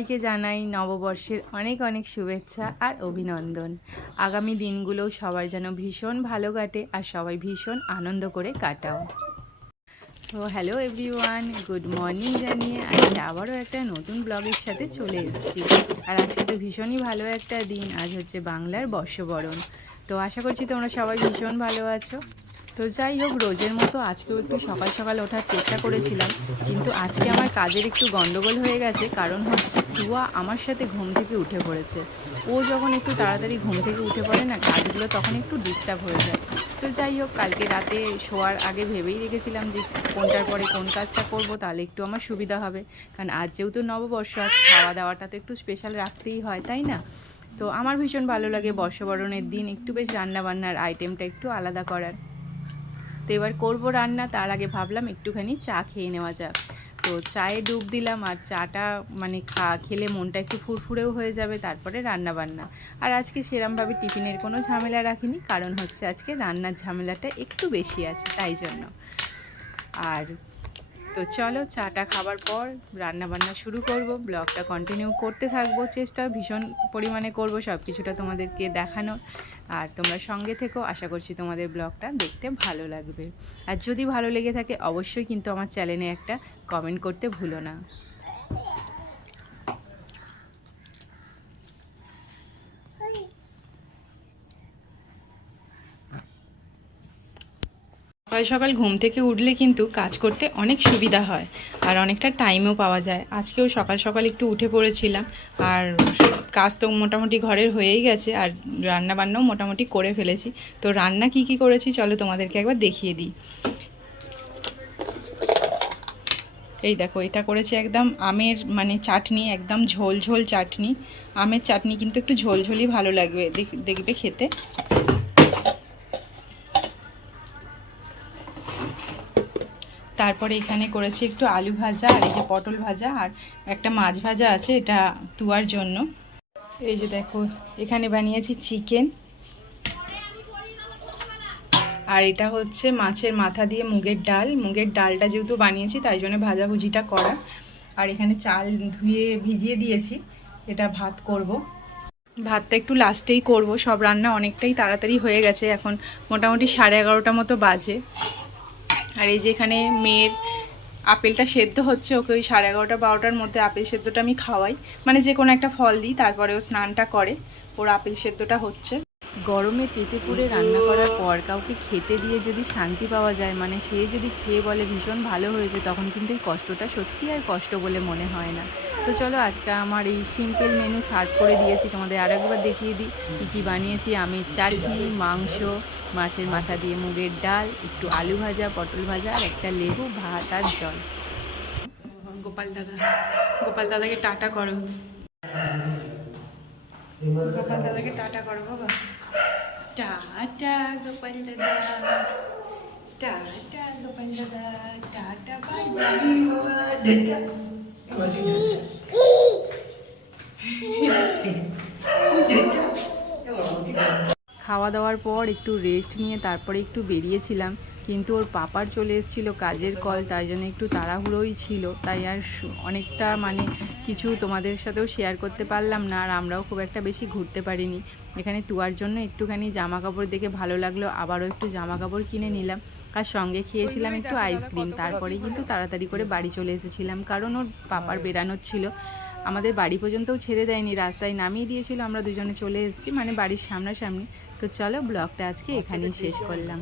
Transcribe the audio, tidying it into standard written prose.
সবাইকে জানাই নববর্ষের অনেক অনেক শুভেচ্ছা আর অভিনন্দন। আগামী দিনগুলো সবার যেন ভীষণ ভালো কাটে আর সবাই ভীষণ আনন্দ করে কাটাও। So hello everyone, good morning জানিয়ে আজকে আবারও একটা নতুন ব্লগের সাথে চলে এসেছি। আর আজকে তো ভীষণই ভালো একটা দিন, আজ হচ্ছে বাংলার বর্ষবরণ। তো আশা করছি তোমরা সবাই ভীষণ ভালো আছো। তো যাই হোক, রোজের মতো আজকেও একটু সকাল সকাল ওঠার চেষ্টা করেছিলাম, কিন্তু আজকে আমার কাজের একটু গন্ডগোল হয়ে গেছে। কারণ হচ্ছে তুয়া আমার সাথে ঘুম থেকে উঠে পড়েছে। ও যখন একটু তাড়াতাড়ি ঘুম থেকে উঠে পড়ে না, কাজগুলো তখন একটু ডিস্টার্ব হয়ে যায়। তো যাই হোক, কালকে রাতে শোয়ার আগে ভেবেই রেখেছিলাম যে কোনটার পরে কোন কাজটা করব, তাহলে একটু আমার সুবিধা হবে। কারণ আজ যেহেতু নববর্ষ, আজ খাওয়া দাওয়াটা তো একটু স্পেশাল রাখতেই হয়, তাই না? তো আমার ভীষণ ভালো লাগে বর্ষবরণের দিন একটু বেশ রান্নাবান্নার আইটেমটা একটু আলাদা করার। তো এবার করবো রান্না, তার আগে ভাবলাম একটুখানি চা খেয়ে নেওয়া যাক। তো চায়ে ডুব দিলাম, আর চাটা মানে খেলে মনটা একটু ফুরফুরেও হয়ে যাবে, তারপরে রান্না বান্না। আর আজকে সেরমভাবে টিফিনের কোনো ঝামেলা রাখিনি, কারণ হচ্ছে আজকে রান্নার ঝামেলাটা একটু বেশি আছে, তাই জন্য। আর তো চলো, চাটা খাবার পর রান্নাবান্না শুরু করব। ব্লগটা কন্টিনিউ করতে থাকবো, চেষ্টা ভীষণ পরিমাণে করব সব কিছুটা তোমাদেরকে দেখানোর। আর তোমরা সঙ্গে থেকো, আশা করছি তোমাদের ব্লগটা দেখতে ভালো লাগবে। আর যদি ভালো লেগে থাকে অবশ্যই কিন্তু আমার চ্যানেলে একটা কমেন্ট করতে ভুলো না। সকাল সকাল ঘুম থেকে উঠলে কিন্তু কাজ করতে অনেক সুবিধা হয়, আর অনেকটা টাইমও পাওয়া যায়। আজকেও সকাল সকাল একটু উঠে পড়েছিলাম, আর কাজ তো মোটামুটি ঘরের হয়েই গেছে, আর রান্না বান্নাও মোটামুটি করে ফেলেছি। তো রান্না কি কি করেছি চলো তোমাদেরকে একবার দেখিয়ে দিই। এই দেখো, এটা করেছি একদম আমের মানে চাটনি, একদম ঝোল ঝোল চাটনি। আমের চাটনি কিন্তু একটু ঝোলঝোলই ভালো লাগবে, দেখবে খেতে। তারপরে এখানে করেছি একটু আলু ভাজা, আর এই যে পটল ভাজা, আর একটা মাছ ভাজা আছে, এটা তুয়ার জন্য। এই যে দেখো, এখানে বানিয়েছি চিকেন, আর এটা হচ্ছে মাছের মাথা দিয়ে মুগের ডাল। মুগের ডালটা যেহেতু বানিয়েছি তাই জন্য ভাজাভুজিটা করা। আর এখানে চাল ধুয়ে ভিজিয়ে দিয়েছি, এটা ভাত করব। ভাতটা একটু লাস্টেই করব, সব রান্না অনেকটাই তাড়াতাড়ি হয়ে গেছে, এখন মোটামুটি 11:30 মতো বাজে। আর এই যে এখানে মেয়ের আপেলটা সেদ্ধ হচ্ছে, ওকে ওই 11:30-12টার মধ্যে আপেল সেদ্ধটা আমি খাওয়াই, মানে যে কোনো একটা ফল দিই, তারপরে ও স্নানটা করে, ওর আপেল সেদ্ধটা হচ্ছে। গরমে তেতে পুড়ে রান্না করার পর কাউকে খেতে দিয়ে যদি শান্তি পাওয়া যায়, মানে সে যদি খেয়ে বলে ভীষণ ভালো হয়েছে, তখন কিন্তু এই কষ্টটা সত্যি আর কষ্ট বলে মনে হয় না। তো চলো, আজকে আমার এই সিম্পল মেনু সার্ভ করে দিয়েছি, তোমাদের আর একবার দেখিয়ে দিই কী কী বানিয়েছি। আমের চাটনি, মাংস, মাছের মাথা দিয়ে মুগের ডাল, একটু আলু ভাজা, পটল ভাজা, আর একটা লেবু, ভাত আর জল। গোপাল দাদাকে টাটা করো। গোপাল দাদাকে টাটা করো বাবা। টাটা গোপাল দাদা, টাটা গোপাল দাদা, টাটা বাই বাই। খাওয়া দাওয়ার পর একটু রেস্ট নিয়ে তারপরে একটু বেরিয়েছিলাম, কিন্তু ওর পাপার চলে এসেছিলো কাজের কল, তাই জন্য একটু তাড়াহুড়োই ছিল, তাই আর অনেকটা মানে কিছু তোমাদের সাথেও শেয়ার করতে পারলাম না। আর আমরাও খুব একটা বেশি ঘুরতে পারিনি। এখানে তুয়ার জন্য একটুখানি জামা কাপড় দেখে ভালো লাগলো, আবারও একটু জামা কাপড় কিনে নিলাম, আর সঙ্গে খেয়েছিলাম একটু আইসক্রিম। তারপরে কিন্তু তাড়াতাড়ি করে বাড়ি চলে এসেছিলাম, কারণ ওর পাপার বেরানোর ছিল। আমাদের বাড়ি পর্যন্তও ছেড়ে দেয়নি, রাস্তায় নামিয়ে দিয়েছিল, আমরা দুজনে চলে এসেছি, মানে বাড়ির সামনাসামনি। তো চলো, ব্লগটা আজকে এখানেই শেষ করলাম।